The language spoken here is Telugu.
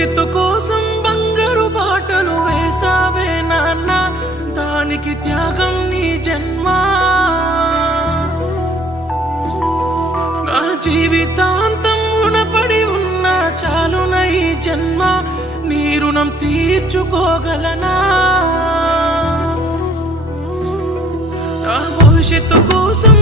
భవిష్యత్తు కోసం బంగారు బాటలు వేసావే నాన్న, దానికి త్యాగం నీ జన్మ. నా జీవితాంతం రుణపడి ఉన్న చాలున ఈ జన్మ, నీ రుణం తీర్చుకోగలనా? నా భవిష్యత్తు కోసం